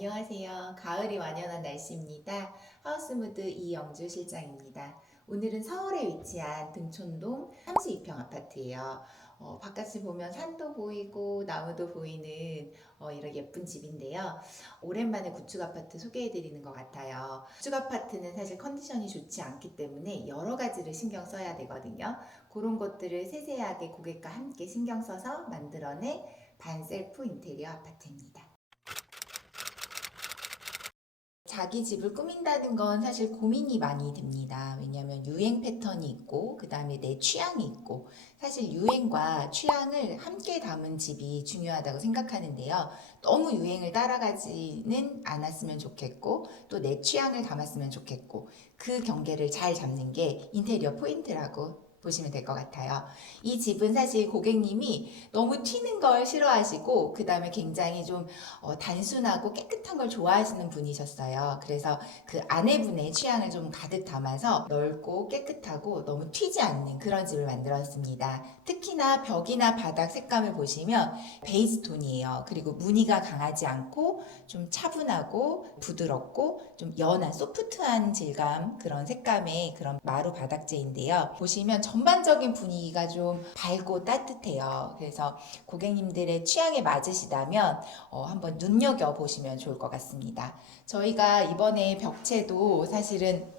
안녕하세요. 가을이 완연한 날씨입니다. 하우스무드 이영주 실장입니다. 오늘은 서울에 위치한 등촌동 32평 아파트예요. 어, 바깥을 보면 산도 보이고 나무도 보이는 어, 이런 예쁜 집인데요. 오랜만에 구축 아파트 소개해드리는 것 같아요. 구축 아파트는 사실 컨디션이 좋지 않기 때문에 여러 가지를 신경 써야 되거든요. 그런 것들을 세세하게 고객과 함께 신경 써서 만들어낸 반셀프 인테리어 아파트입니다. 자기 집을 꾸민다는 건 사실 고민이 많이 됩니다. 왜냐하면 유행 패턴이 있고, 그 다음에 내 취향이 있고, 사실 유행과 취향을 함께 담은 집이 중요하다고 생각하는데요. 너무 유행을 따라가지는 않았으면 좋겠고, 또 내 취향을 담았으면 좋겠고, 그 경계를 잘 잡는 게 인테리어 포인트라고 보시면 될 것 같아요. 이 집은 사실 고객님이 너무 튀는 걸 싫어하시고, 그 다음에 굉장히 좀 어, 단순하고 깨끗한 걸 좋아하시는 분이셨어요. 그래서 그 아내분의 취향을 좀 가득 담아서 넓고 깨끗하고 너무 튀지 않는 그런 집을 만들었습니다. 특히나 벽이나 바닥 색감을 보시면 베이지 톤이에요. 그리고 무늬가 강하지 않고 좀 차분하고 부드럽고 좀 연한 소프트한 질감 그런 색감의 그런 마루 바닥재인데요. 보시면 전반적인 분위기가 좀 밝고 따뜻해요. 그래서 고객님들의 취향에 맞으시다면 어, 한번 눈여겨 보시면 좋을 것 같습니다. 저희가 이번에 벽체도 사실은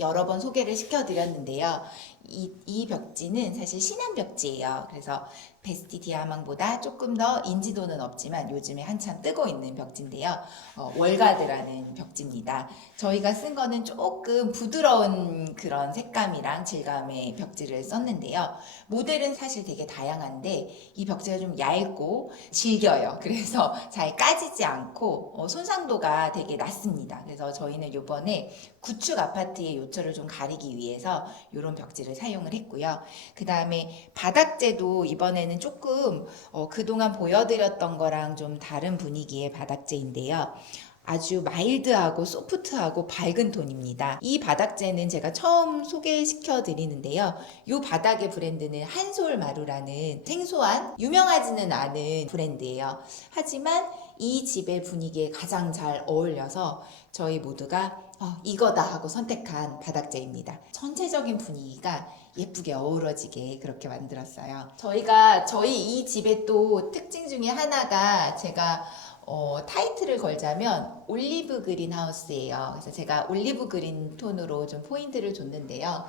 여러 번 소개를 시켜드렸는데요. 이, 이 벽지는 사실 신한 벽지예요. 그래서 베스티 디아망보다 조금 더 인지도는 없지만 요즘에 한참 뜨고 있는 벽지인데요. 어, 월가드라는 벽지입니다. 저희가 쓴 거는 조금 부드러운 그런 색감이랑 질감의 벽지를 썼는데요. 모델은 사실 되게 다양한데 이 벽지가 좀 얇고 질겨요. 그래서 잘 까지지 않고 어, 손상도가 되게 낮습니다. 그래서 저희는 이번에 구축 아파트의 요철을 좀 가리기 위해서 이런 벽지를 사용을 했고요. 그 다음에 바닥재도 이번에는 조금 어, 그동안 보여드렸던 거랑 좀 다른 분위기의 바닥재인데요. 아주 마일드하고 소프트하고 밝은 톤입니다. 이 바닥재는 제가 처음 소개시켜 드리는데요. 이 바닥의 브랜드는 한솔마루라는 생소한 유명하지는 않은 브랜드예요. 하지만 이 집의 분위기에 가장 잘 어울려서 저희 모두가 어, 이거다 하고 선택한 바닥재입니다. 전체적인 분위기가 예쁘게 어우러지게 그렇게 만들었어요. 저희가 저희 이 집의 또 특징 중에 하나가 제가 어, 타이틀을 걸자면 올리브 그린 하우스예요. 그래서 제가 올리브 그린 톤으로 좀 포인트를 줬는데요.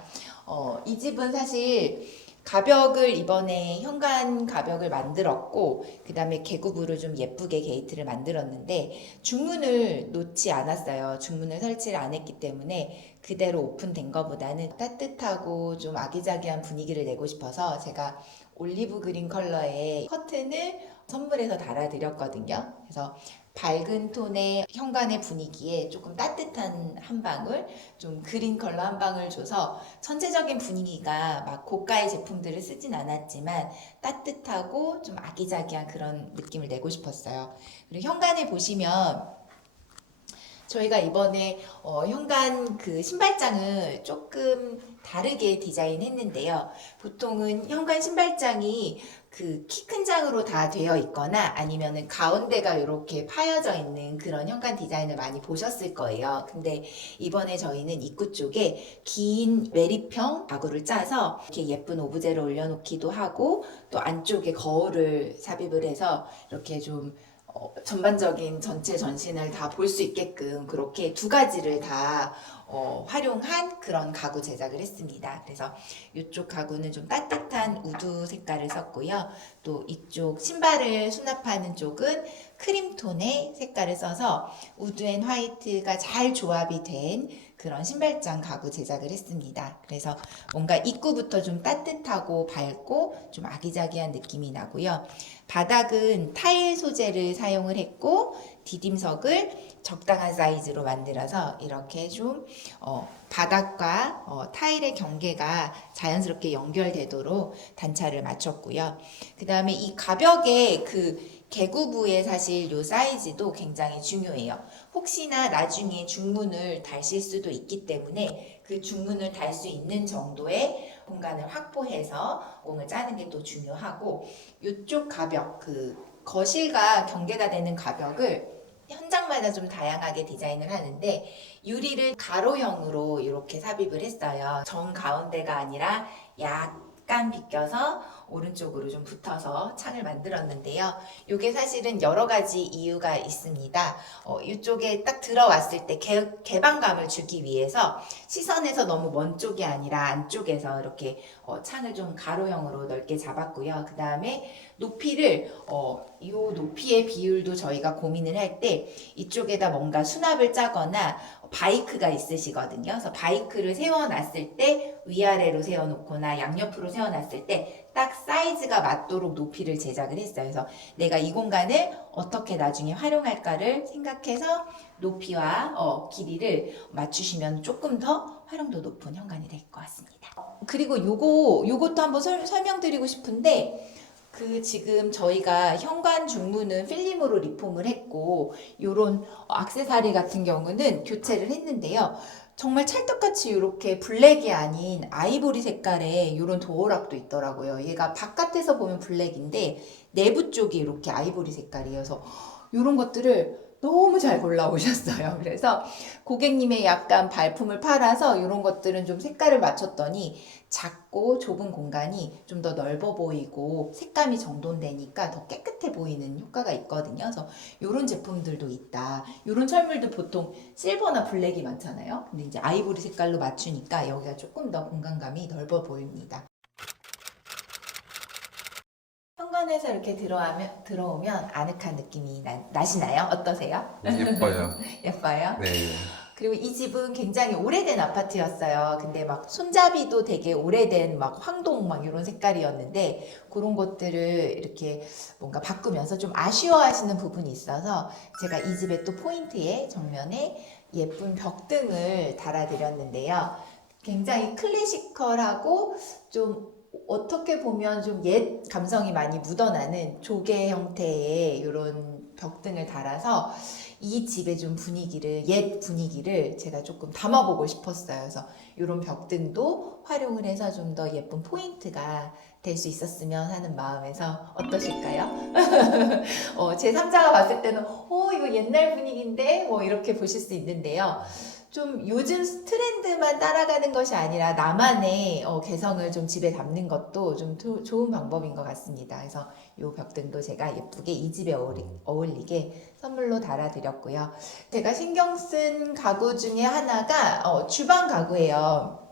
어, 이 집은 사실 가벽을 이번에 현관 가벽을 만들었고 그 다음에 개구부를 좀 예쁘게 게이트를 만들었는데 중문을 놓지 않았어요. 중문을 설치를 안 했기 때문에 그대로 오픈된 것보다는 따뜻하고 좀 아기자기한 분위기를 내고 싶어서 제가 올리브 그린 컬러의 커튼을 선물해서 달아드렸거든요. 그래서 밝은 톤의 현관의 분위기에 조금 따뜻한 한 방울, 좀 그린 컬러 한 방울 줘서 전체적인 분위기가 막 고가의 제품들을 쓰진 않았지만 따뜻하고 좀 아기자기한 그런 느낌을 내고 싶었어요. 그리고 현관에 보시면 저희가 이번에 어, 현관 그 신발장을 조금 다르게 디자인했는데요. 보통은 현관 신발장이 그 키 큰 장으로 다 되어 있거나 아니면은 가운데가 이렇게 파여져 있는 그런 현관 디자인을 많이 보셨을 거예요. 근데 이번에 저희는 입구 쪽에 긴 외리평 가구를 짜서 이렇게 예쁜 오브제를 올려놓기도 하고 또 안쪽에 거울을 삽입을 해서 이렇게 좀 어, 전반적인 전체 전신을 다 볼 수 있게끔 그렇게 두 가지를 다 어, 활용한 그런 가구 제작을 했습니다. 그래서 이쪽 가구는 좀 따뜻한 우드 색깔을 썼고요. 또 이쪽 신발을 수납하는 쪽은 크림톤의 색깔을 써서 우드 앤 화이트가 잘 조합이 된 그런 신발장 가구 제작을 했습니다. 그래서 뭔가 입구부터 좀 따뜻하고 밝고 좀 아기자기한 느낌이 나고요. 바닥은 타일 소재를 사용을 했고 디딤석을 적당한 사이즈로 만들어서 이렇게 좀 어, 바닥과 어, 타일의 경계가 자연스럽게 연결되도록 단차를 맞췄고요. 그 다음에 이 가벽의 그 개구부의 사실 요 사이즈도 굉장히 중요해요. 혹시나 나중에 중문을 달실 수도 있기 때문에 그 중문을 달 수 있는 정도의 공간을 확보해서 공을 짜는 게 또 중요하고 이쪽 가벽 그 거실과 경계가 되는 가벽을 현장마다 좀 다양하게 디자인을 하는데 유리를 가로형으로 이렇게 삽입을 했어요. 정 가운데가 아니라 약간 비껴서 오른쪽으로 좀 붙어서 창을 만들었는데요. 이게 사실은 여러 가지 이유가 있습니다. 어, 이쪽에 딱 들어왔을 때 개, 개방감을 주기 위해서 시선에서 너무 먼 쪽이 아니라 안쪽에서 이렇게 어, 창을 좀 가로형으로 넓게 잡았고요. 그 다음에 높이를 어, 이 높이의 비율도 저희가 고민을 할 때 이쪽에다 뭔가 수납을 짜거나 바이크가 있으시거든요. 그래서 바이크를 세워놨을 때 위아래로 세워놓거나 양옆으로 세워놨을 때 딱 사이즈가 맞도록 높이를 제작을 했어요. 그래서 내가 이 공간을 어떻게 나중에 활용할까를 생각해서 높이와 어, 길이를 맞추시면 조금 더 활용도 높은 현관이 될 것 같습니다. 그리고 요거 요것도 한번 설, 설명드리고 싶은데 그 지금 저희가 현관 중문은 필름으로 리폼을 했고 요런 악세사리 같은 경우는 교체를 했는데요. 정말 찰떡같이 이렇게 블랙이 아닌 아이보리 색깔의 이런 도어락도 있더라고요. 얘가 바깥에서 보면 블랙인데 내부 쪽이 이렇게 아이보리 색깔이어서 이런 것들을 너무 잘 골라오셨어요. 그래서 고객님의 약간 발품을 팔아서 이런 것들은 좀 색깔을 맞췄더니 작고 좁은 공간이 좀 더 넓어 보이고 색감이 정돈되니까 더 깨끗해 보이는 효과가 있거든요. 그래서 이런 제품들도 있다. 이런 철물도 보통 실버나 블랙이 많잖아요. 근데 이제 아이보리 색깔로 맞추니까 여기가 조금 더 공간감이 넓어 보입니다. 현관에서 이렇게 들어오면, 들어오면 아늑한 느낌이 나, 나시나요? 어떠세요? 예뻐요. 예뻐요? 네. 그리고 이 집은 굉장히 오래된 아파트였어요. 근데 막 손잡이도 되게 오래된 막 황동 막 이런 색깔이었는데 그런 것들을 이렇게 뭔가 바꾸면서 좀 아쉬워하시는 부분이 있어서 제가 이 집의 또 포인트에 정면에 예쁜 벽등을 달아드렸는데요. 굉장히 클래시컬하고 좀 어떻게 보면 좀 옛 감성이 많이 묻어나는 조개 형태의 이런 벽등을 달아서 이 집의 좀 분위기를 옛 분위기를 제가 조금 담아보고 싶었어요. 그래서 이런 벽등도 활용을 해서 좀 더 예쁜 포인트가 될 수 있었으면 하는 마음에서 어떠실까요? 어, 제 3자가 봤을 때는 어 이거 옛날 분위기인데 뭐 이렇게 보실 수 있는데요. 좀 요즘 트렌드만 따라가는 것이 아니라 나만의 어, 개성을 좀 집에 담는 것도 좀 도- 좋은 방법인 것 같습니다. 그래서 이 벽등도 제가 예쁘게 이 집에 어울리, 어울리게 선물로 달아드렸고요. 제가 신경 쓴 가구 중에 하나가 어, 주방 가구예요.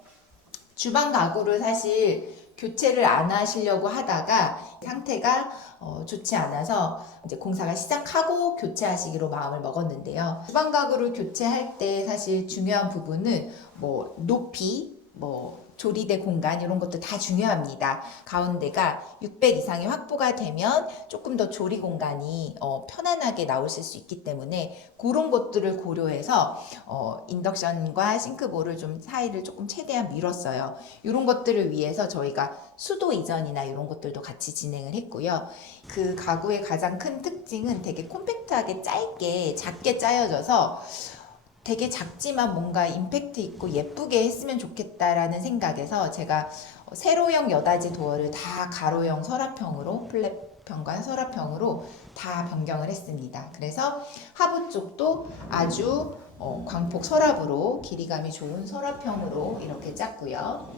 주방 가구를 사실 교체를 안 하시려고 하다가 상태가 어, 좋지 않아서 이제 공사가 시작하고 교체하시기로 마음을 먹었는데요. 주방 가구를 교체할 때 사실 중요한 부분은 뭐 높이, 뭐 조리대 공간 이런 것도 다 중요합니다. 가운데가 600 이상이 확보가 되면 조금 더 조리 공간이 어, 편안하게 나오실 수 있기 때문에 그런 것들을 고려해서 어, 인덕션과 싱크볼을 좀 사이를 조금 최대한 밀었어요. 이런 것들을 위해서 저희가 수도 이전이나 이런 것들도 같이 진행을 했고요. 그 가구의 가장 큰 특징은 되게 콤팩트하게 짧게 작게 짜여져서 되게 작지만 뭔가 임팩트 있고 예쁘게 했으면 좋겠다라는 생각에서 제가 세로형 여닫이 도어를 다 가로형 서랍형으로 플랫 병관 서랍형으로 다 변경을 했습니다. 그래서 하부 쪽도 아주 어, 광폭 서랍으로 길이감이 좋은 서랍형으로 이렇게 짰고요.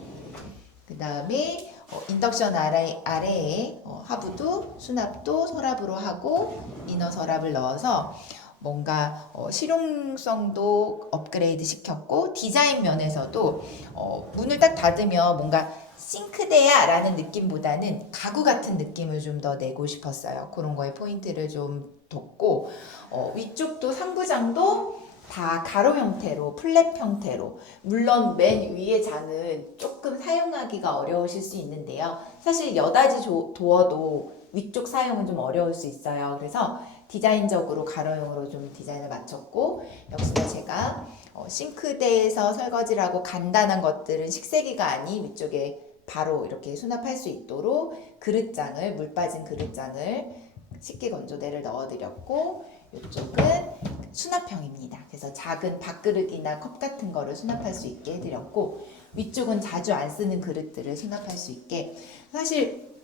그 다음에 어, 인덕션 아래, 아래에 어, 하부도 수납도 서랍으로 하고 이너 서랍을 넣어서 뭔가 어, 실용성도 업그레이드 시켰고 디자인 면에서도 어, 문을 딱 닫으면 뭔가 싱크대야 라는 느낌보다는 가구 같은 느낌을 좀 더 내고 싶었어요. 그런 거에 포인트를 좀 뒀고 어, 위쪽도 상부장도 다 가로 형태로 플랫 형태로 물론 맨 위에 장은 조금 사용하기가 어려우실 수 있는데요. 사실 여닫이 조- 도어도 위쪽 사용은 좀 어려울 수 있어요. 그래서 디자인적으로 가로형으로 좀 디자인을 맞췄고 역시나 제가 어, 싱크대에서 설거지를 하고 간단한 것들은 식세기가 아닌 위쪽에 바로 이렇게 수납할 수 있도록 그릇장을 물 빠진 그릇장을 식기 건조대를 넣어드렸고 이쪽은 수납형입니다. 그래서 작은 밥그릇이나 컵 같은 거를 수납할 수 있게 해드렸고 위쪽은 자주 안 쓰는 그릇들을 수납할 수 있게 사실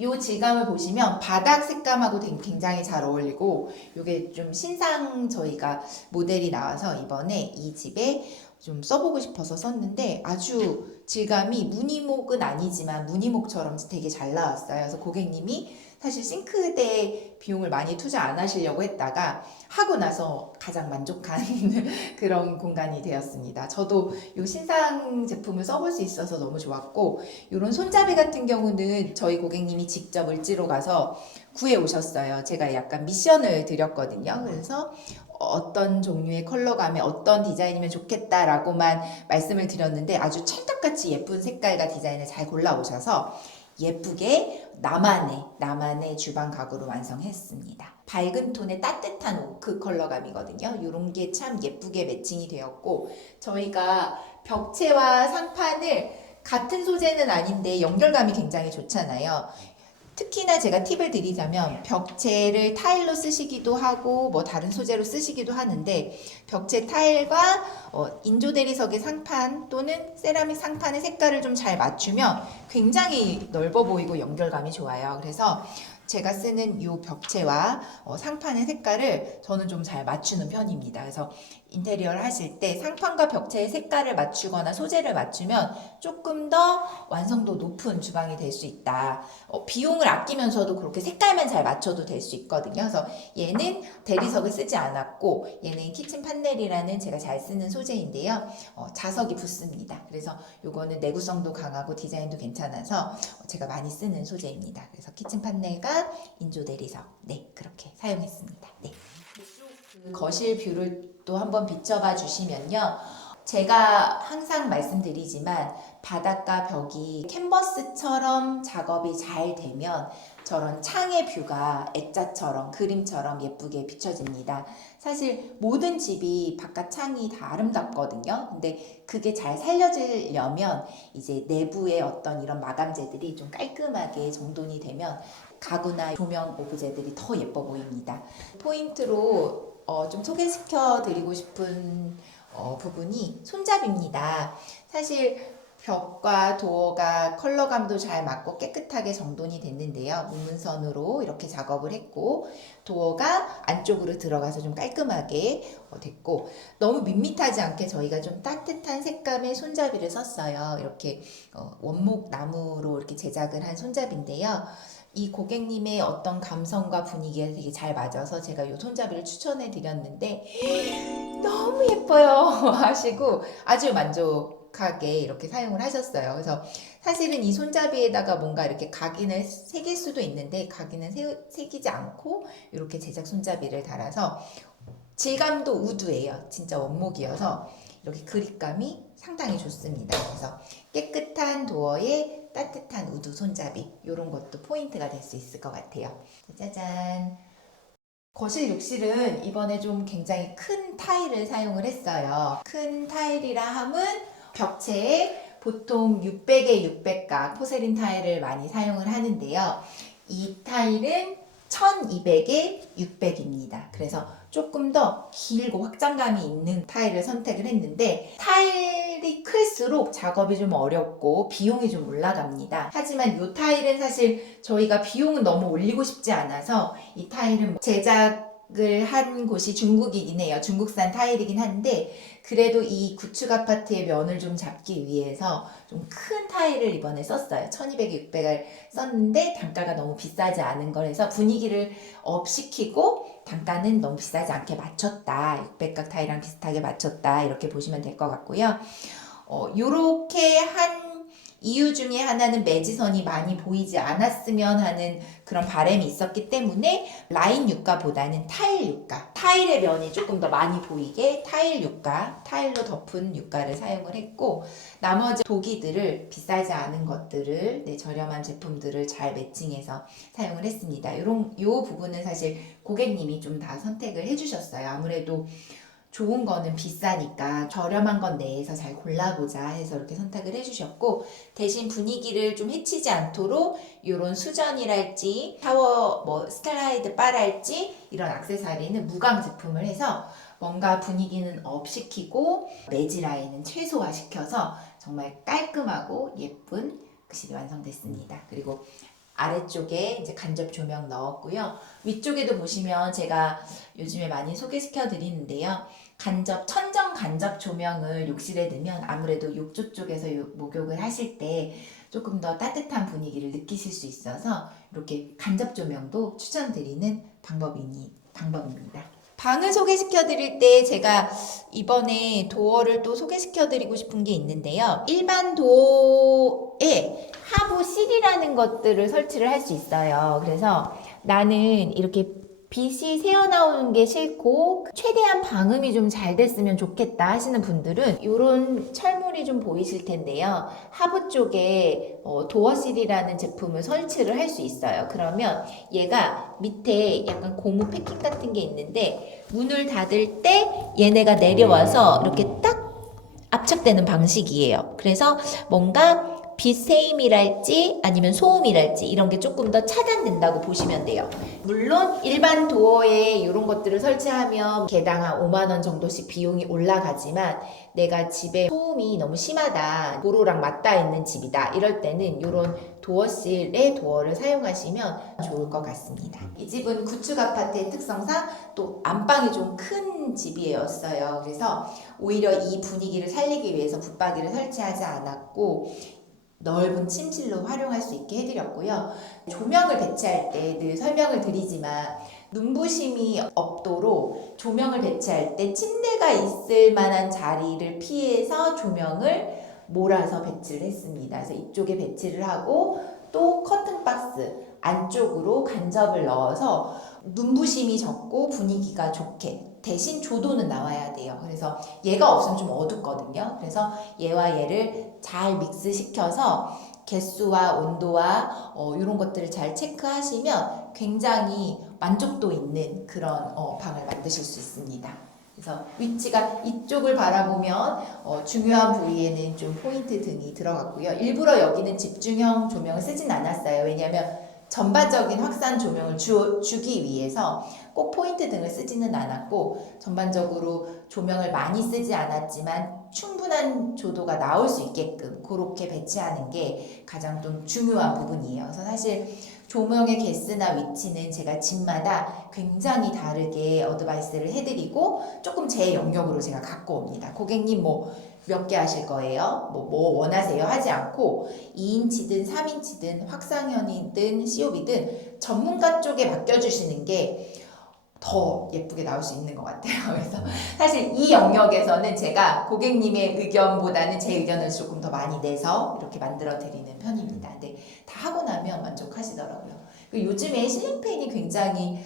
요 질감을 보시면 바닥 색감하고 되- 굉장히 잘 어울리고 요게 좀 신상 저희가 모델이 나와서 이번에 이 집에 좀 써보고 싶어서 썼는데 아주 질감이 무늬목은 아니지만 무늬목처럼 되게 잘 나왔어요. 그래서 고객님이 사실 싱크대 비용을 많이 투자 안 하시려고 했다가 하고 나서 가장 만족한 그런 공간이 되었습니다. 저도 이 신상 제품을 써볼 수 있어서 너무 좋았고 이런 손잡이 같은 경우는 저희 고객님이 직접 을지로 가서 구해 오셨어요. 제가 약간 미션을 드렸거든요. 그래서 어떤 종류의 컬러감에 어떤 디자인이면 좋겠다라고만 말씀을 드렸는데 아주 찰떡같이 예쁜 색깔과 디자인을 잘 골라 오셔서 예쁘게 나만의 나만의 주방 가구로 완성했습니다. 밝은 톤의 따뜻한 오크 컬러감이거든요. 이런 게 참 예쁘게 매칭이 되었고 저희가 벽체와 상판을 같은 소재는 아닌데 연결감이 굉장히 좋잖아요. 특히나 제가 팁을 드리자면 벽체를 타일로 쓰시기도 하고 뭐 다른 소재로 쓰시기도 하는데 벽체 타일과 어, 인조 대리석의 상판 또는 세라믹 상판의 색깔을 좀 잘 맞추면 굉장히 넓어 보이고 연결감이 좋아요. 그래서 제가 쓰는 이 벽체와 어, 상판의 색깔을 저는 좀 잘 맞추는 편입니다. 그래서 인테리어를 하실 때 상판과 벽체의 색깔을 맞추거나 소재를 맞추면 조금 더 완성도 높은 주방이 될 수 있다. 어, 비용을 아끼면서도 그렇게 색깔만 잘 맞춰도 될 수 있거든요. 그래서 얘는 대리석을 쓰지 않았고 얘는 키친 판넬이라는 제가 잘 쓰는 소재인데요. 어, 자석이 붙습니다. 그래서 요거는 내구성도 강하고 디자인도 괜찮아서 어, 제가 많이 쓰는 소재입니다. 그래서 키친 판넬과 인조 대리석 네 그렇게 사용했습니다. 네. 그 거실 뷰를 또 한번 비춰봐 주시면요. 제가 항상 말씀드리지만 바닥과 벽이 캔버스처럼 작업이 잘 되면 저런 창의 뷰가 액자처럼 그림처럼 예쁘게 비춰집니다. 사실 모든 집이 바깥 창이 다 아름답거든요. 근데 그게 잘 살려지려면 이제 내부의 어떤 이런 마감재들이 좀 깔끔하게 정돈이 되면 가구나 조명 오브제들이 더 예뻐 보입니다. 포인트로 어, 좀 소개시켜 드리고 싶은 어, 부분이 손잡이입니다. 사실 벽과 도어가 컬러감도 잘 맞고 깨끗하게 정돈이 됐는데요. 문문선으로 이렇게 작업을 했고 도어가 안쪽으로 들어가서 좀 깔끔하게 어, 됐고 너무 밋밋하지 않게 저희가 좀 따뜻한 색감의 손잡이를 썼어요. 이렇게 어, 원목 나무로 이렇게 제작을 한 손잡이인데요. 이 고객님의 어떤 감성과 분위기가 되게 잘 맞아서 제가 이 손잡이를 추천해 드렸는데 너무 예뻐요 하시고 아주 만족하게 이렇게 사용을 하셨어요. 그래서 사실은 이 손잡이에다가 뭔가 이렇게 각인을 새길 수도 있는데 각인은 새, 새기지 않고 이렇게 제작 손잡이를 달아서 질감도 우드예요. 진짜 원목이어서 이렇게 그립감이 상당히 좋습니다. 그래서 깨끗한 도어에 따뜻한 우드 손잡이 이런 것도 포인트가 될 수 있을 것 같아요. 짜잔. 거실 욕실은 이번에 좀 굉장히 큰 타일을 사용을 했어요. 큰 타일이라 함은 벽체에 보통 600에 600각 포세린 타일을 많이 사용을 하는데요. 이 타일은 1200에 600입니다. 그래서 조금 더 길고 확장감이 있는 타일을 선택을 했는데 타일이 클수록 작업이 좀 어렵고 비용이 좀 올라갑니다. 하지만 이 타일은 사실 저희가 비용은 너무 올리고 싶지 않아서 이 타일은 제작 을한 곳이 중국이긴 해요. 중국산 타일이긴 한데 그래도 이 구축 아파트의 면을 좀 잡기 위해서 좀 큰 타일을 이번에 썼어요. 1200, 600을 썼는데 단가가 너무 비싸지 않은 거라서 분위기를 업 시키고 단가는 너무 비싸지 않게 맞췄다. 600각 타일이랑 비슷하게 맞췄다. 이렇게 보시면 될 것 같고요. 어, 요렇게 한 이유 중에 하나는 매지선이 많이 보이지 않았으면 하는 그런 바람이 있었기 때문에 라인 유가보다는 타일 유가, 타일의 면이 조금 더 많이 보이게 타일 유가, 타일로 덮은 유가를 사용을 했고 나머지 도기들을 비싸지 않은 것들을 네, 저렴한 제품들을 잘 매칭해서 사용을 했습니다. 요런 요 부분은 사실 고객님이 좀 다 선택을 해주셨어요. 아무래도 좋은 거는 비싸니까 저렴한 건 내에서 잘 골라보자 해서 이렇게 선택을 해주셨고 대신 분위기를 좀 해치지 않도록 이런 수전이랄지 샤워 뭐 스타라이드 바랄지 이런 액세서리는 무광 제품을 해서 뭔가 분위기는 업 시키고 매지 라인은 최소화 시켜서 정말 깔끔하고 예쁜 그실이 완성됐습니다. 그리고 아래쪽에 이제 간접 조명 넣었고요. 위쪽에도 보시면 제가 요즘에 많이 소개시켜 드리는데요. 간접 천정 간접 조명을 욕실에 넣으면 아무래도 욕조 쪽에서 요- 목욕을 하실 때 조금 더 따뜻한 분위기를 느끼실 수 있어서 이렇게 간접 조명도 추천드리는 방법이니 방법입니다. 방을 소개시켜 드릴 때 제가 이번에 도어를 또 소개시켜 드리고 싶은 게 있는데요. 일반 도어에 하부 실이라는 것들을 설치를 할 수 있어요. 그래서 나는 이렇게 빛이 새어나오는 게 싫고 최대한 방음이 좀 잘 됐으면 좋겠다 하시는 분들은 이런 철물이 좀 보이실 텐데요. 하부 쪽에 어, 도어실이라는 제품을 설치를 할 수 있어요. 그러면 얘가 밑에 약간 고무 패킹 같은 게 있는데 문을 닫을 때 얘네가 내려와서 이렇게 딱 압착되는 방식이에요. 그래서 뭔가 빛 세임이랄지 아니면 소음이랄지 이런 게 조금 더 차단된다고 보시면 돼요. 물론 일반 도어에 이런 것들을 설치하면 개당 한 5만 원 정도씩 비용이 올라가지만 내가 집에 소음이 너무 심하다 도로랑 맞닿아 있는 집이다 이럴 때는 이런 도어실의 도어를 사용하시면 좋을 것 같습니다. 이 집은 구축 아파트의 특성상 또 안방이 좀 큰 집이었어요. 그래서 오히려 이 분위기를 살리기 위해서 붙박이를 설치하지 않았고 넓은 침실로 활용할 수 있게 해드렸고요. 조명을 배치할 때 늘 설명을 드리지만 눈부심이 없도록 조명을 배치할 때 침대가 있을 만한 자리를 피해서 조명을 몰아서 배치를 했습니다. 그래서 이쪽에 배치를 하고 또 커튼 박스 안쪽으로 간접을 넣어서 눈부심이 적고 분위기가 좋게 대신 조도는 나와야 돼요. 그래서 얘가 없으면 좀 어둡거든요. 그래서 얘와 얘를 잘 믹스시켜서 개수와 온도와 어, 이런 것들을 잘 체크하시면 굉장히 만족도 있는 그런 어, 방을 만드실 수 있습니다. 그래서 위치가 이쪽을 바라보면 어, 중요한 부위에는 좀 포인트 등이 들어갔고요. 일부러 여기는 집중형 조명을 쓰진 않았어요. 왜냐하면 전반적인 확산 조명을 주, 주기 위해서 꼭 포인트 등을 쓰지는 않았고 전반적으로 조명을 많이 쓰지 않았지만 충분한 조도가 나올 수 있게끔 그렇게 배치하는 게 가장 좀 중요한 부분이에요. 그래서 사실 조명의 개수나 위치는 제가 집마다 굉장히 다르게 어드바이스를 해드리고 조금 제 영역으로 제가 갖고 옵니다. 고객님 뭐 몇 개 하실 거예요? 뭐, 뭐 원하세요? 하지 않고 2인치든 3인치든 확상현이든 COB든 전문가 쪽에 맡겨주시는 게 더 예쁘게 나올 수 있는 것 같아요. 그래서 사실 이 영역에서는 제가 고객님의 의견보다는 제 의견을 조금 더 많이 내서 이렇게 만들어 드리는 편입니다. 근데 다 하고 나면 만족하시더라고요. 그리고 요즘에 실링팬이 굉장히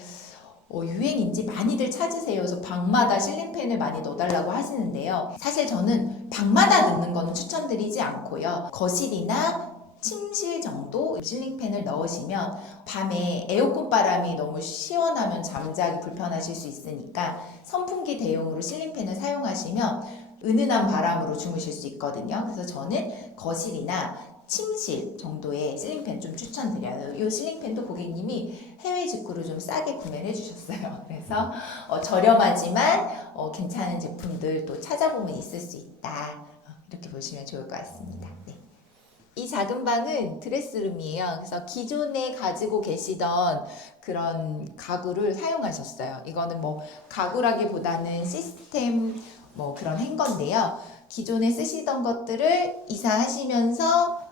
어, 유행인지 많이들 찾으세요. 그래서 방마다 실링팬을 많이 넣어달라고 하시는데요. 사실 저는 방마다 넣는 거는 추천드리지 않고요. 거실이나 침실 정도 실링팬을 넣으시면 밤에 에어컨 바람이 너무 시원하면 잠자기 불편하실 수 있으니까 선풍기 대용으로 실링팬을 사용하시면 은은한 바람으로 주무실 수 있거든요. 그래서 저는 거실이나 침실 정도의 실링팬 좀 추천드려요. 이 실링팬도 고객님이 해외 직구로 좀 싸게 구매를 해주셨어요. 그래서 어, 저렴하지만 어, 괜찮은 제품들 또 찾아보면 있을 수 있다. 어, 이렇게 보시면 좋을 것 같습니다. 네. 이 작은 방은 드레스룸이에요. 그래서 기존에 가지고 계시던 그런 가구를 사용하셨어요. 이거는 뭐 가구라기보다는 시스템 뭐 그런 행건데요. 기존에 쓰시던 것들을 이사하시면서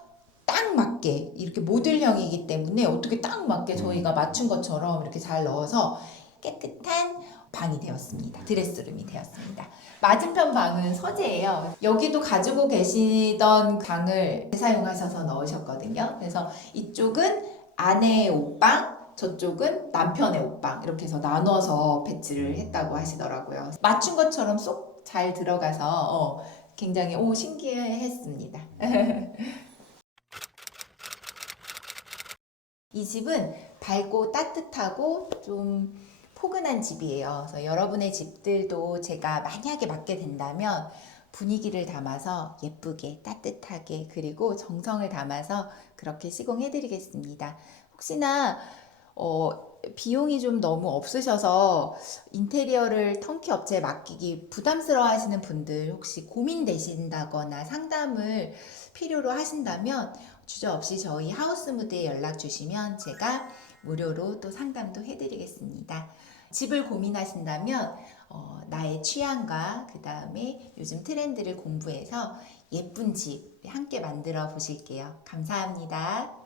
딱 맞게 이렇게 모듈형이기 때문에 어떻게 딱 맞게 저희가 맞춘 것처럼 이렇게 잘 넣어서 깨끗한 방이 되었습니다. 드레스룸이 되었습니다. 맞은편 방은 서재예요. 여기도 가지고 계시던 방을 사용하셔서 넣으셨거든요. 그래서 이쪽은 아내의 옷방, 저쪽은 남편의 옷방 이렇게 해서 나눠서 배치를 했다고 하시더라고요. 맞춘 것처럼 쏙 잘 들어가서 어, 굉장히 오 신기했습니다. 이 집은 밝고 따뜻하고 좀 포근한 집이에요. 그래서 여러분의 집들도 제가 만약에 맡게 된다면 분위기를 담아서 예쁘게 따뜻하게 그리고 정성을 담아서 그렇게 시공해 드리겠습니다. 혹시나 어, 비용이 좀 너무 없으셔서 인테리어를 턴키 업체에 맡기기 부담스러워 하시는 분들 혹시 고민되신다거나 상담을 필요로 하신다면 주저 없이 저희 하우스 무드에 연락 주시면 제가 무료로 또 상담도 해드리겠습니다. 집을 고민하신다면 어, 나의 취향과 그 다음에 요즘 트렌드를 공부해서 예쁜 집 함께 만들어 보실게요. 감사합니다.